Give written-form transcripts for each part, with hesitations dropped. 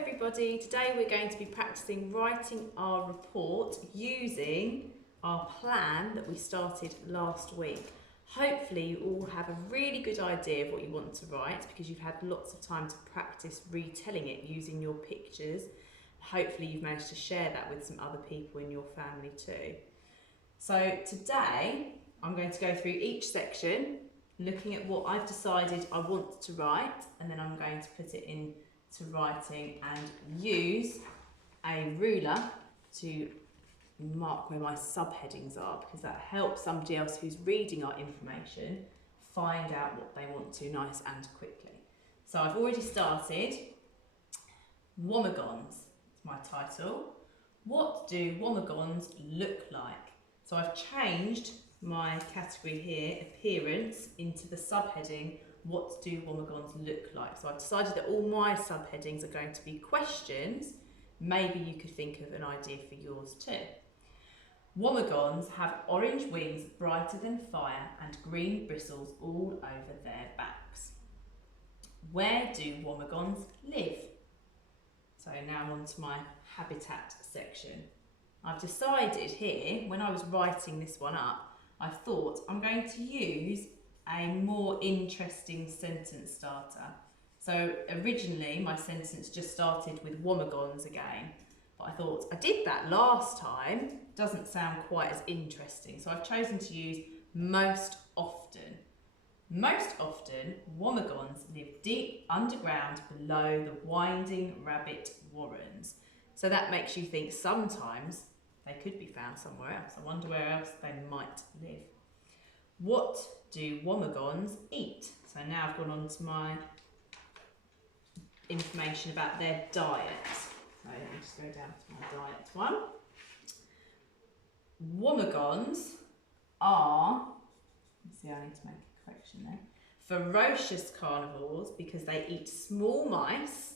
everybody, today we're going to be practicing writing our report using our plan that we started last week. Hopefully you all have a really good idea of what you want to write because you've had lots of time to practice retelling it using your pictures. Hopefully you've managed to share that with some other people in your family too. So today I'm going to go through each section looking at what I've decided I want to write, and then I'm going to put it into writing and use a ruler to mark where my subheadings are, because that helps somebody else who's reading our information find out what they want to nice and quickly. So I've already started. Womergons is my title. What do womergons look like? So I've changed my category here, appearance, into the subheading, what do womergons look like? So I've decided that all my subheadings are going to be questions. Maybe you could think of an idea for yours too. Womergons have orange wings brighter than fire and green bristles all over their backs. Where do womergons live? So now I'm on to my habitat section. I've decided here, when I was writing this one up, I thought I'm going to use a more interesting sentence starter. So originally my sentence just started with womergons again, but I thought I did that last time, doesn't sound quite as interesting, so I've chosen to use most often. Most often, womergons live deep underground below the winding rabbit warrens. So that makes you think sometimes they could be found somewhere else. I wonder where else they might live. What do womergons eat? So now I've gone on to my information about their diet. So let me just go down to my diet one. Womergons are, let's see, I need to make a correction there, ferocious carnivores because they eat small mice,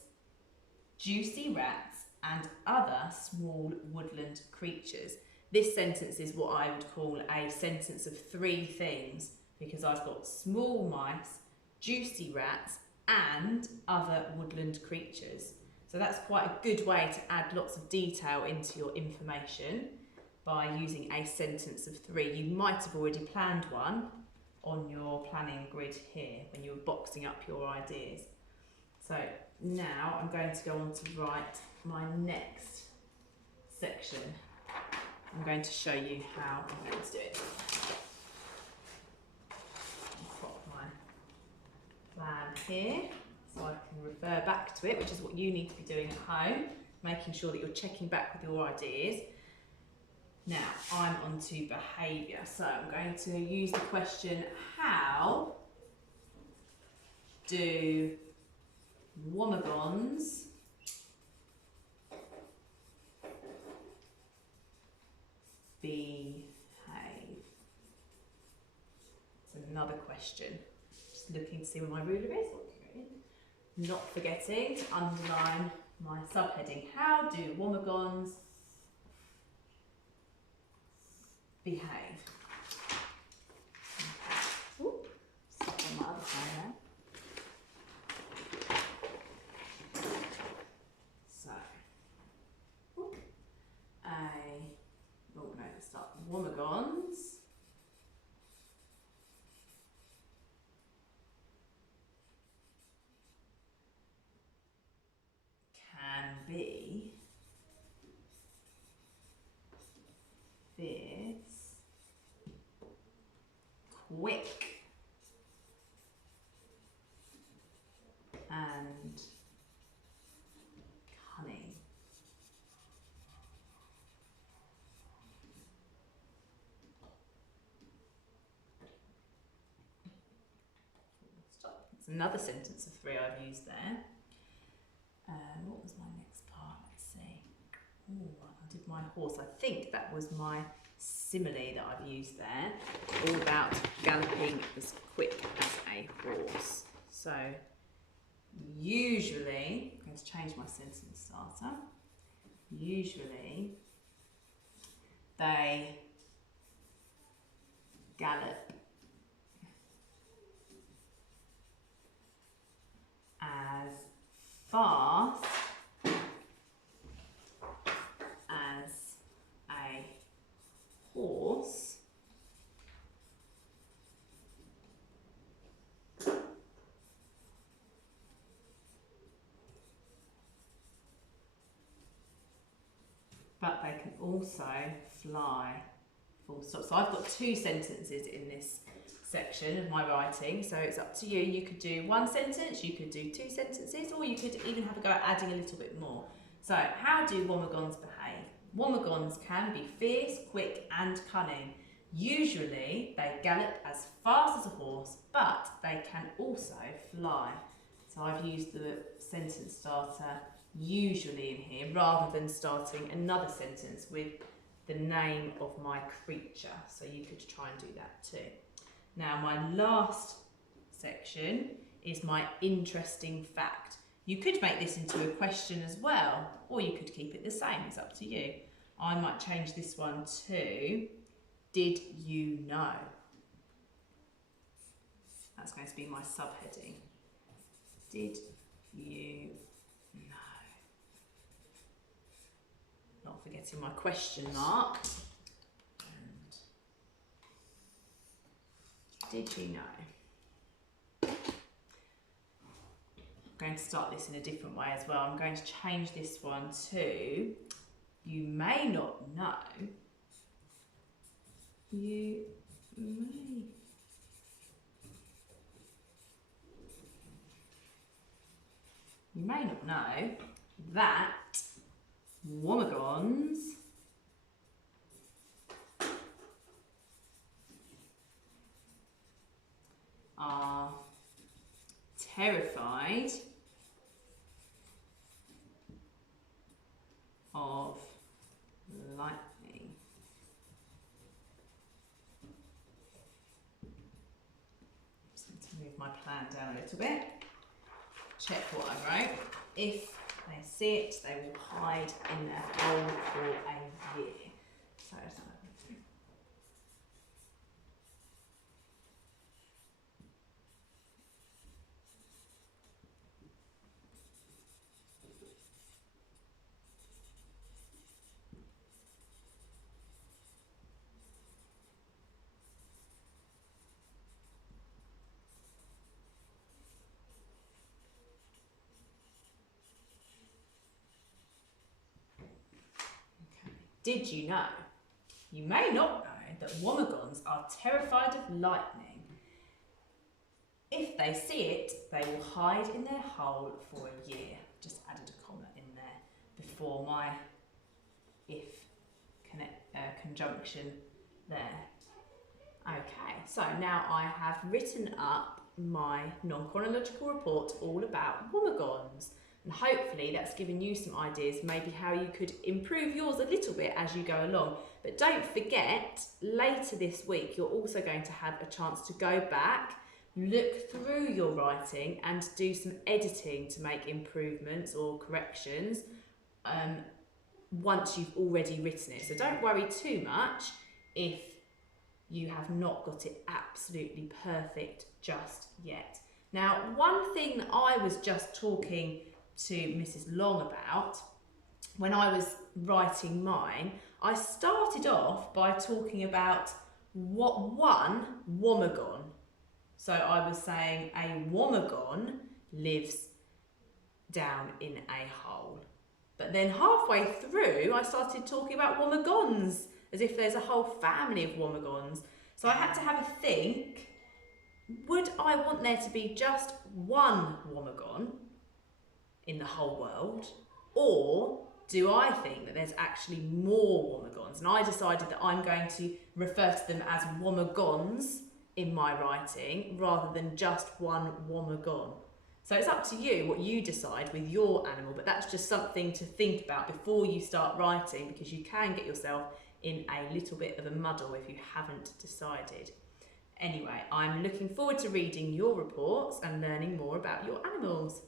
juicy rats, and other small woodland creatures. This sentence is what I would call a sentence of three things, because I've got small mice, juicy rats, and other woodland creatures. So that's quite a good way to add lots of detail into your information by using a sentence of three. You might have already planned one on your planning grid here when you were boxing up your ideas. So now I'm going to go on to write my next section. I'm going to show you how I'm going to do it. I'll pop my plan here so I can refer back to it, which is what you need to be doing at home, making sure that you're checking back with your ideas. Now I'm on to behaviour, so I'm going to use the question, how do womergons behave? It's another question. Just looking to see where my ruler is. Not forgetting to underline my subheading. How do womergons behave? Okay. Ooh, step on my other side there. Womergons can be fierce, quick, and cunning. It's another sentence of three I've used there. What was my next part? Let's see. Oh, I did my horse. I think that was my simile that I've used there, all about galloping as quick as a horse. So usually, I'm going to change my sentence starter. Usually they gallop as fast but they can also fly. Full stop. So I've got 2 sentences in this section of my writing, so it's up to you. You could do 1 sentence, you could do 2 sentences, or you could even have a go at adding a little bit more. So, how do wombegons behave? Wombegons can be fierce, quick and cunning. Usually they gallop as fast as a horse, but they can also fly. So I've used the sentence starter usually in here rather than starting another sentence with the name of my creature. So you could try and do that too. Now my last section is my interesting fact. You could make this into a question as well, or you could keep it the same, it's up to you. I might change this one to, did you know? That's going to be my subheading. Did you know? Not forgetting my question mark. And did you know? I'm going to start this in a different way as well. I'm going to change this one to, you may not know. You may. You may not know that wombegons are terrified of lightning. Just need to move my plan down a little bit. Check what I wrote. If they see it, they will hide in their hole for a year. So let's have a look. Did you know? You may not know that wombegons are terrified of lightning. If they see it, they will hide in their hole for a year. Just added a comma in there before my if conjunction there. Okay, so now I have written up my non-chronological report all about wombegons. And hopefully that's given you some ideas, maybe how you could improve yours a little bit as you go along. But don't forget, later this week, you're also going to have a chance to go back, look through your writing and do some editing to make improvements or corrections once you've already written it. So don't worry too much if you have not got it absolutely perfect just yet. Now, one thing that I was just talking to Mrs. Long about, when I was writing mine, I started off by talking about what one womegon. So I was saying a womegon lives down in a hole. But then halfway through, I started talking about womegons, as if there's a whole family of womegons. So I had to have a think, would I want there to be just one womegon in the whole world, or do I think that there's actually more womegons? And I decided that I'm going to refer to them as womegons in my writing rather than just one womegon. So it's up to you what you decide with your animal, but that's just something to think about before you start writing, because you can get yourself in a little bit of a muddle if you haven't decided. Anyway, I'm looking forward to reading your reports and learning more about your animals.